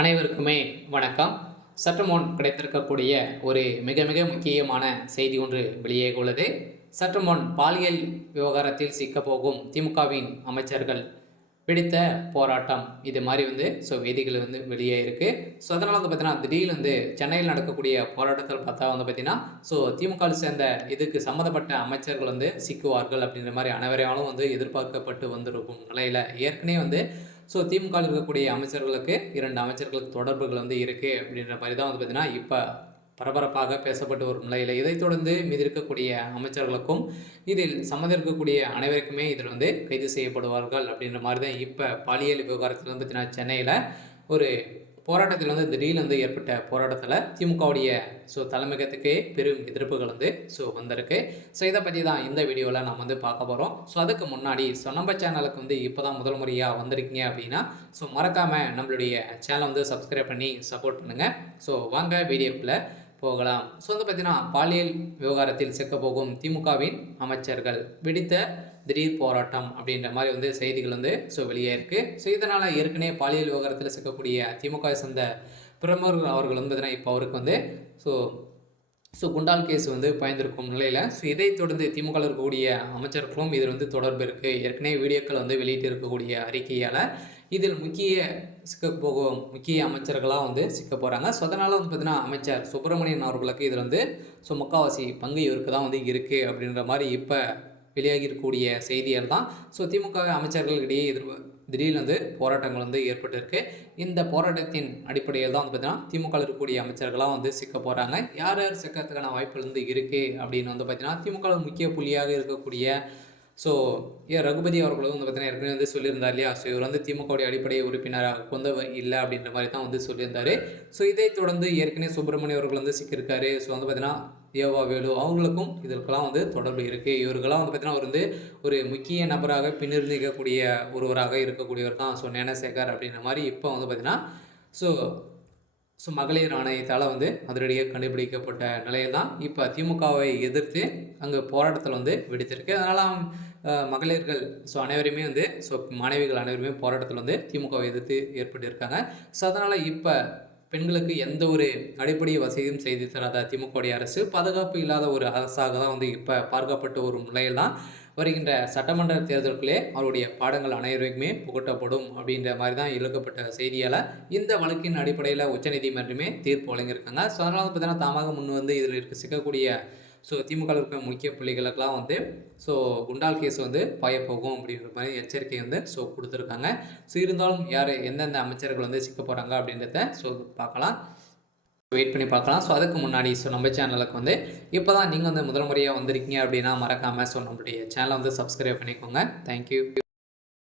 அனைவருக்குமே வணக்கம். சற்று முன் கிடைத்திருக்கக்கூடிய ஒரு மிக மிக முக்கியமான செய்தி ஒன்று வெளியே உள்ளது. சற்று முன் பாலியல் விவகாரத்தில் சிக்கப்போகும் திமுகவின் அமைச்சர்கள் பிடித்த போராட்டம் இது மாதிரி செய்திகள் வெளியே இருக்குது. ஸோ அதனால் பார்த்தீங்கன்னா திடீர்னு சென்னையில் நடக்கக்கூடிய போராட்டத்தில் பார்த்தா பார்த்தீங்கன்னா திமுகவில் சேர்ந்த இதுக்கு சம்மந்தப்பட்ட அமைச்சர்கள் சிக்குவார்கள் அப்படின்ற மாதிரி அனைவராலும் எதிர்பார்க்கப்பட்டு வந்திருக்கும் நிலையில் ஏற்கனவே திமுகவில் இருக்கக்கூடிய அமைச்சர்களுக்கு 2 அமைச்சர்களுக்கு தொடர்புகள் இருக்குது அப்படின்ற மாதிரி தான் பார்த்தீங்கன்னா இப்போ பரபரப்பாக பேசப்பட்டு வரும் நிலையில் இதைத் தொடர்ந்து மீது இருக்கக்கூடிய அமைச்சர்களுக்கும் இதில் சம்மந்தம் இருக்கக்கூடிய அனைவருக்குமே இதில் கைது செய்யப்படுவார்கள் அப்படின்ற மாதிரி தான் இப்போ பாலியல் விவகாரத்தில் பார்த்தீங்கன்னா சென்னையில் ஒரு போராட்டத்தில் திடீர்னு ஏற்பட்ட போராட்டத்தில் திமுகவுடைய தலைமையகத்துக்கே பெரும் எதிர்ப்புகள் வந்திருக்கு. இதை பற்றி தான் இந்த வீடியோவில் நம்ம பார்க்க போகிறோம். அதுக்கு முன்னாடி நம்ம சேனலுக்கு இப்போ தான் முதல் முறையாக வந்திருக்கீங்க அப்படின்னா மறக்காமல் நம்மளுடைய சேனலை சப்ஸ்கிரைப் பண்ணி சப்போர்ட் பண்ணுங்கள். வாங்க வீடியோக்குள்ளே போகலாம். பார்த்தீங்கன்னா பாலியல் விவகாரத்தில் சிக்க போகும் திமுகவின் அமைச்சர்கள் விடுத்த திடீர் போராட்டம் அப்படின்ற மாதிரி செய்திகள் வெளியே இருக்குது. இதனால் ஏற்கனவே பாலியல் விவகாரத்தில் சிக்கக்கூடிய திமுகவை சேர்ந்த பிரமுகர்கள் அவர்கள் பார்த்தீங்கன்னா இப்போ அவருக்கு குண்டால் கேஸ் பயந்திருக்கும் நிலையில் இதைத் தொடர்ந்து திமுகவில் இருக்கக்கூடிய அமைச்சர்களும் இதில் தொடர்பு இருக்குது. ஏற்கனவே வீடியோக்கள் வெளியிட்டு இருக்கக்கூடிய அறிக்கையால் இதில் முக்கிய அமைச்சர்களாக சிக்க போகிறாங்க. அதனால் பார்த்தீங்கன்னா அமைச்சர் சுப்பிரமணியன் அவர்களுக்கு இதில் முக்கால்வாசி பங்கு இவருக்கு தான் இருக்குது அப்படின்ற மாதிரி இப்போ வெளியாகி இருக்கக்கூடிய செய்திகள் தான். திமுக அமைச்சர்களிடையே திடீர்னு போராட்டங்கள் ஏற்பட்டிருக்கு. இந்த போராட்டத்தின் அடிப்படையில் தான் பார்த்தீங்கன்னா திமுகவில் இருக்கக்கூடிய அமைச்சர்களாக சிக்க போகிறாங்க. யார் யார் சிக்கிறதுக்கான வாய்ப்புகள் இருக்குது அப்படின்னு பார்த்தீங்கன்னா திமுகவில் முக்கிய புள்ளியாக இருக்கக்கூடிய ரகுபதி அவர்களும் பார்த்தீங்கன்னா ஏற்கனவே சொல்லியிருந்தார் இல்லையா. இவர் திமுகவுடைய அடிப்படை உறுப்பினராக இல்லை அப்படின்ற மாதிரி தான் சொல்லியிருந்தார். இதைத் தொடர்ந்து ஏற்கனவே சுப்பிரமணியம் அவர்கள் சிக்கியிருக்காரு. பார்த்தீங்கன்னா யோவா வேலு அவங்களுக்கும் இதற்கெல்லாம் தொடர்பு இருக்குது. இவர்களாம் பார்த்தீங்கன்னா ஒரு முக்கிய நபராக பின்னிருந்திக்கக்கூடிய ஒருவராக இருக்கக்கூடியவர் தான் ஞானசேகர் அப்படின்ற மாதிரி இப்போ பார்த்தீங்கன்னா மகளிர் ஆணையத்தால் அதிரடியாக கண்டுபிடிக்கப்பட்ட நிலையில் தான் இப்போ திமுகவை எதிர்த்து அங்கே போராட்டத்தில் வெடித்திருக்கு. அதனால் மகளிர்கள் அனைவருமே மாணவிகள் அனைவருமே போராட்டத்தில் திமுகவை எதிர்த்து ஏற்பட்டிருக்காங்க. அதனால் இப்போ பெண்களுக்கு எந்த ஒரு அடிப்படை வசதியும் செய்து தராத திமுகவுடைய அரசு பாதுகாப்பு இல்லாத ஒரு அரசாக தான் இப்போ பார்க்கப்பட்டு வரும் நிலையில் தான் வருகின்ற சட்டமன்ற தேர்தலுக்குள்ளே அவருடைய பாடங்கள் அனைவருக்குமே புகட்டப்படும் அப்படின்ற மாதிரி தான் இழுக்கப்பட்ட செய்தியால் இந்த வழக்கின் அடிப்படையில் உச்சநீதிமன்றமே தீர்ப்பு வழங்கியிருக்காங்க. அதனால் பார்த்தீங்கன்னா தாமாக முன் இதில் சிக்கக்கூடிய திமுக இருக்க முக்கிய புள்ளிகளுக்கெல்லாம் குண்டால் கேஸ் பாயப்போகும் அப்படின்ற மாதிரி எச்சரிக்கை கொடுத்துருக்காங்க. இருந்தாலும் யார் எந்தெந்த அமைச்சர்கள் சிக்க போகிறாங்க அப்படின்றத பார்க்கலாம், வெயிட் பண்ணி பார்க்கலாம். அதுக்கு முன்னாடி நம்ம சேனலுக்கு இப்போ தான் நீங்கள் முதல் முறையாக வந்திருக்கீங்க அப்படின்னா மறக்காமல் நம்மளுடைய சேனலை சப்ஸ்கிரைப் பண்ணிக்கோங்க. தேங்க்யூ.